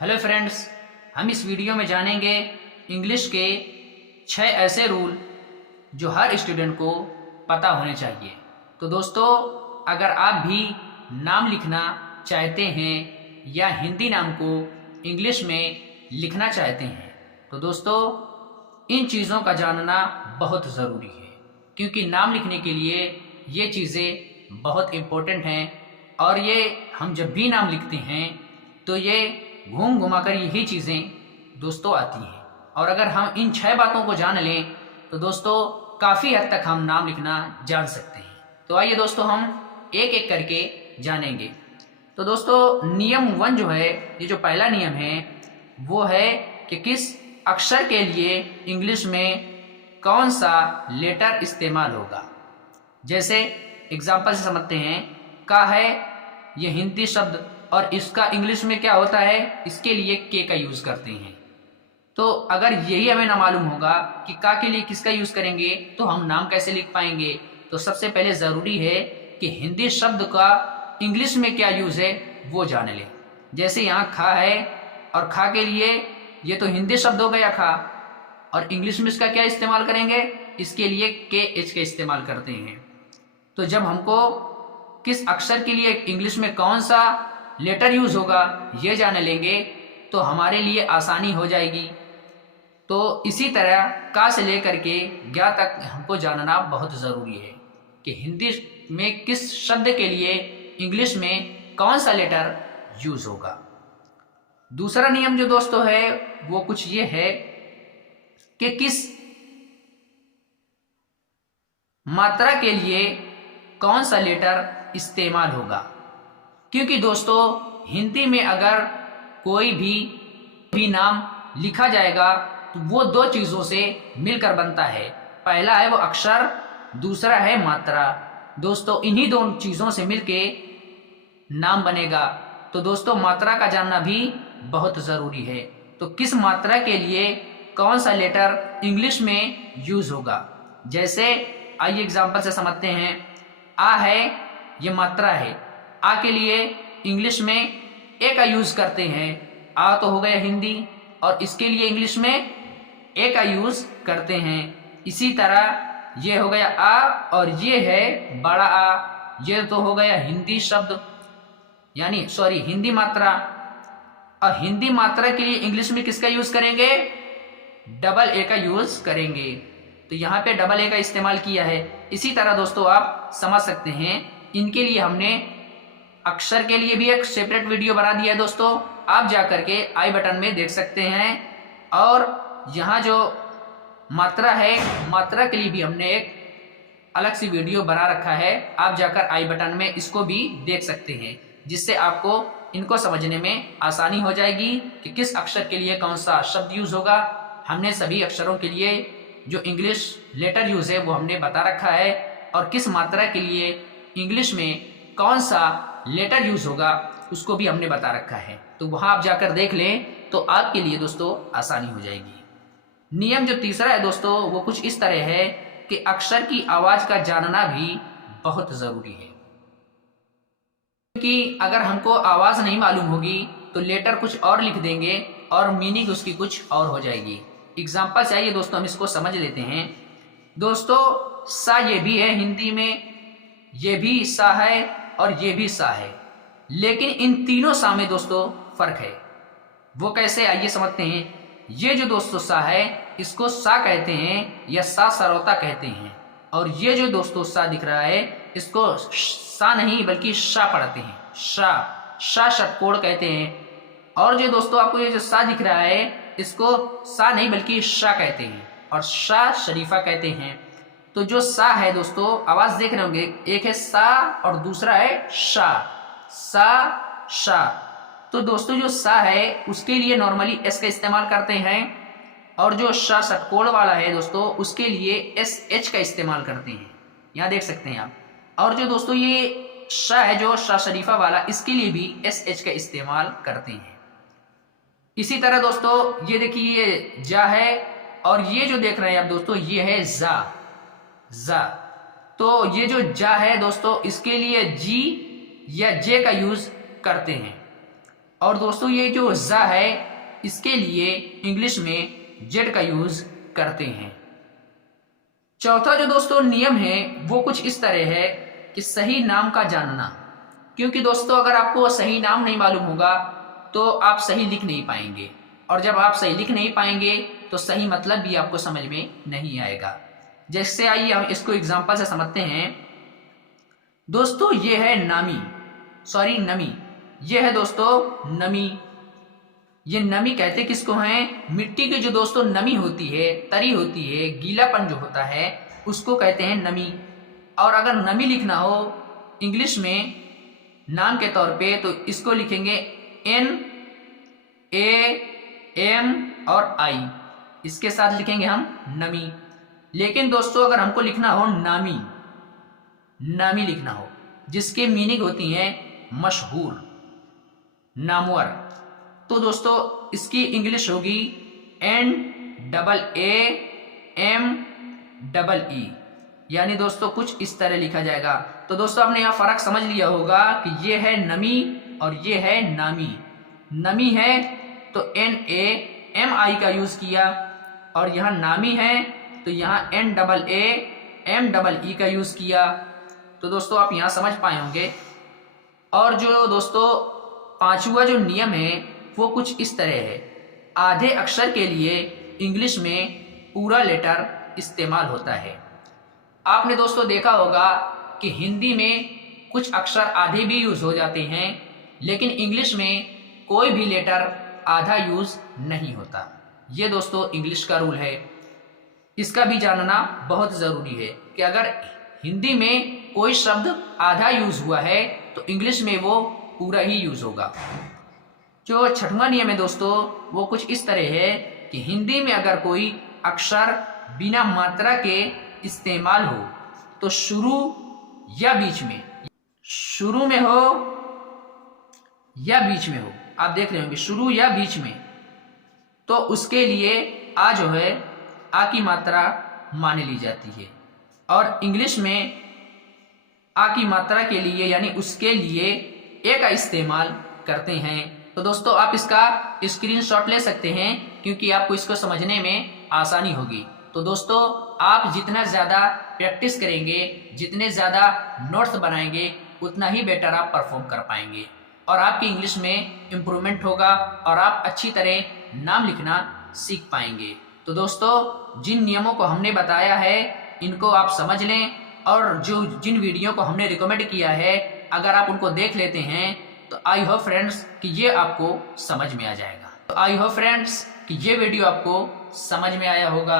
Hello friends, हम इस video में जानेंगे इंग्लिश के 6 ऐसे रूल जो हर स्टूडेंट को पता होने चाहिए। तो दोस्तों, अगर आप भी नाम लिखना चाहते हैं या हिंदी नाम को इंग्लिश में लिखना चाहते हैं तो दोस्तों इन चीज़ों का जानना बहुत ज़रूरी है, क्योंकि नाम लिखने के लिए ये चीज़ें बहुत इम्पोर्टेंट हैं। और ये हम जब भी नाम लिखते हैं तो ये घूम घुमा कर यही चीज़ें दोस्तों आती हैं। और अगर हम इन 6 बातों को जान लें तो दोस्तों काफ़ी हद तक हम नाम लिखना जान सकते हैं। तो आइए दोस्तों हम एक एक करके जानेंगे। तो दोस्तों नियम 1 जो है, ये जो पहला नियम है वो है कि किस अक्षर के लिए इंग्लिश में कौन सा लेटर इस्तेमाल होगा। जैसे एग्जाम्पल से समझते हैं, का है ये हिंदी शब्द और इसका इंग्लिश में क्या होता है, इसके लिए के का यूज़ करते हैं। तो अगर यही हमें ना मालूम होगा कि का के लिए किसका यूज़ करेंगे तो हम नाम कैसे लिख पाएंगे। तो सबसे पहले ज़रूरी है कि हिंदी शब्द का इंग्लिश में क्या यूज़ है वो जान लें। जैसे यहाँ खा है और खा के लिए ये तो हिंदी शब्द हो गया खा, और इंग्लिश में इसका क्या इस्तेमाल करेंगे, इसके लिए के एच का इस्तेमाल करते हैं। तो जब हमको किस अक्षर के लिए इंग्लिश में कौन सा लेटर यूज होगा ये जान लेंगे तो हमारे लिए आसानी हो जाएगी। तो इसी तरह का से लेकर के ज्ञा तक हमको जानना बहुत ज़रूरी है कि हिंदी में किस शब्द के लिए इंग्लिश में कौन सा लेटर यूज होगा। दूसरा नियम जो दोस्तों है वो कुछ ये है कि किस मात्रा के लिए कौन सा लेटर इस्तेमाल होगा। क्योंकि दोस्तों हिंदी में अगर कोई भी नाम लिखा जाएगा तो वो 2 चीज़ों से मिलकर बनता है। पहला है वो अक्षर, दूसरा है मात्रा। दोस्तों इन्हीं 2 चीज़ों से मिलके नाम बनेगा। तो दोस्तों मात्रा का जानना भी बहुत ज़रूरी है। तो किस मात्रा के लिए कौन सा लेटर इंग्लिश में यूज़ होगा। जैसे आइए एग्जाम्पल से समझते हैं, आ है ये मात्रा है, आ के लिए इंग्लिश में ए का यूज करते हैं। आ तो हो गया हिंदी और इसके लिए इंग्लिश में ए का यूज करते हैं। इसी तरह ये हो गया आ और ये है बड़ा आ, ये तो हो गया हिंदी शब्द यानी हिंदी मात्रा। और हिंदी मात्रा के लिए इंग्लिश में किसका यूज करेंगे, डबल ए का यूज करेंगे। तो यहाँ पे डबल ए का इस्तेमाल किया है। इसी तरह दोस्तों आप समझ सकते हैं, इनके लिए हमने अक्षर के लिए भी एक सेपरेट वीडियो बना दिया है दोस्तों, आप जा करके आई बटन में देख सकते हैं। और यहाँ जो मात्रा है, मात्रा के लिए भी हमने एक अलग सी वीडियो बना रखा है, आप जाकर आई बटन में इसको भी देख सकते हैं, जिससे आपको इनको समझने में आसानी हो जाएगी कि किस अक्षर के लिए कौन सा शब्द यूज होगा। हमने सभी अक्षरों के लिए जो इंग्लिश लेटर यूज है वो हमने बता रखा है, और किस मात्रा के लिए इंग्लिश में कौन सा लेटर यूज होगा उसको भी हमने बता रखा है। तो वहां आप जाकर देख लें तो आपके लिए दोस्तों आसानी हो जाएगी। नियम जो तीसरा है दोस्तों वो कुछ इस तरह है कि अक्षर की आवाज का जानना भी बहुत जरूरी है, क्योंकि अगर हमको आवाज नहीं मालूम होगी तो लेटर कुछ और लिख देंगे और मीनिंग उसकी कुछ और हो जाएगी। एग्जाम्पल से आइए दोस्तों हम इसको समझ लेते हैं। दोस्तों सा ये भी है हिंदी में, ये भी सा है और ये भी सा है, लेकिन इन तीनों सा में दोस्तों फर्क है। वो कैसे, आइए समझते हैं। ये जो दोस्तों सा है इसको सा कहते हैं या सा सरौता कहते हैं, और ये जो दोस्तों सा दिख रहा है इसको सा नहीं बल्कि शा पढ़ते हैं, शा षटकोण कहते हैं। और जो दोस्तों आपको ये जो सा दिख रहा है इसको सा नहीं बल्कि शा कहते हैं और शा शरीफा कहते हैं। तो जो सा है दोस्तों आवाज देख रहे होंगे, एक है सा और दूसरा है शा, सा शा। तो दोस्तों जो सा है उसके लिए नॉर्मली एस का इस्तेमाल करते हैं, और जो शा षटकोण वाला है दोस्तों उसके लिए एस एच का इस्तेमाल करते हैं, यहाँ देख सकते हैं आप। और जो दोस्तों ये शा है जो शा शरीफा वाला, इसके लिए भी एस एच का इस्तेमाल करते हैं। इसी तरह दोस्तों ये देखिए ये जा है, और ये जो देख रहे हैं आप दोस्तों ये है जा। तो ये जो जा है दोस्तों इसके लिए जी या जे का यूज करते हैं। और दोस्तों ये जो ज़ है इसके लिए इंग्लिश में जेड का यूज करते हैं। चौथा जो दोस्तों नियम है वो कुछ इस तरह है कि सही नाम का जानना, क्योंकि दोस्तों अगर आपको सही नाम नहीं मालूम होगा तो आप सही लिख नहीं पाएंगे, और जब आप सही लिख नहीं पाएंगे तो सही मतलब भी आपको समझ में नहीं आएगा। जैसे आइए हम इसको एग्जांपल से समझते हैं। दोस्तों ये है नमी, ये है दोस्तों नमी। ये नमी कहते किसको हैं? मिट्टी की जो दोस्तों नमी होती है, तरी होती है, गीलापन जो होता है उसको कहते हैं नमी। और अगर नमी लिखना हो इंग्लिश में नाम के तौर पे तो इसको लिखेंगे NAM और I, इसके साथ लिखेंगे हम नमी। लेकिन दोस्तों अगर हमको लिखना हो नामी लिखना हो, जिसके मीनिंग होती है मशहूर, नामवर, तो दोस्तों इसकी इंग्लिश होगी NAAMEE, यानी दोस्तों कुछ इस तरह लिखा जाएगा। तो दोस्तों आपने यहाँ फर्क समझ लिया होगा कि ये है नमी और ये है नामी। नमी है तो NAMI का यूज किया, और यहाँ नामी है तो यहाँ NAAMEE का यूज किया। तो दोस्तों आप यहाँ समझ पाए होंगे। और जो दोस्तों पांचवा जो नियम है वो कुछ इस तरह है। आधे अक्षर के लिए इंग्लिश में पूरा लेटर इस्तेमाल होता है। आपने दोस्तों देखा होगा कि हिंदी में कुछ अक्षर आधे भी यूज हो जाते हैं, लेकिन इंग्लिश में कोई भी लेटर आधा यूज नहीं होता। ये दोस्तों इंग्लिश का रूल है, इसका भी जानना बहुत ज़रूरी है कि अगर हिंदी में कोई शब्द आधा यूज हुआ है तो इंग्लिश में वो पूरा ही यूज होगा। जो छठवां नियम है दोस्तों वो कुछ इस तरह है कि हिंदी में अगर कोई अक्षर बिना मात्रा के इस्तेमाल हो तो शुरू में हो या बीच में हो, आप देख रहे होंगे शुरू या बीच में, तो उसके लिए आ जो है आ की मात्रा मान ली जाती है। और इंग्लिश में आ की मात्रा के लिए यानी उसके लिए ए का इस्तेमाल करते हैं। तो दोस्तों आप इसका स्क्रीनशॉट ले सकते हैं क्योंकि आपको इसको समझने में आसानी होगी। तो दोस्तों आप जितना ज़्यादा प्रैक्टिस करेंगे, जितने ज़्यादा नोट्स बनाएंगे, उतना ही बेटर आप परफॉर्म कर पाएंगे और आपकी इंग्लिश में इम्प्रूवमेंट होगा और आप अच्छी तरह नाम लिखना सीख पाएंगे। तो दोस्तों जिन नियमों को हमने बताया है इनको आप समझ लें, और जिन वीडियो को हमने रिकमेंड किया है अगर आप उनको देख लेते हैं तो आई होप फ्रेंड्स कि ये आपको समझ में आ जाएगा। तो आई होप फ्रेंड्स कि ये वीडियो आपको समझ में आया होगा।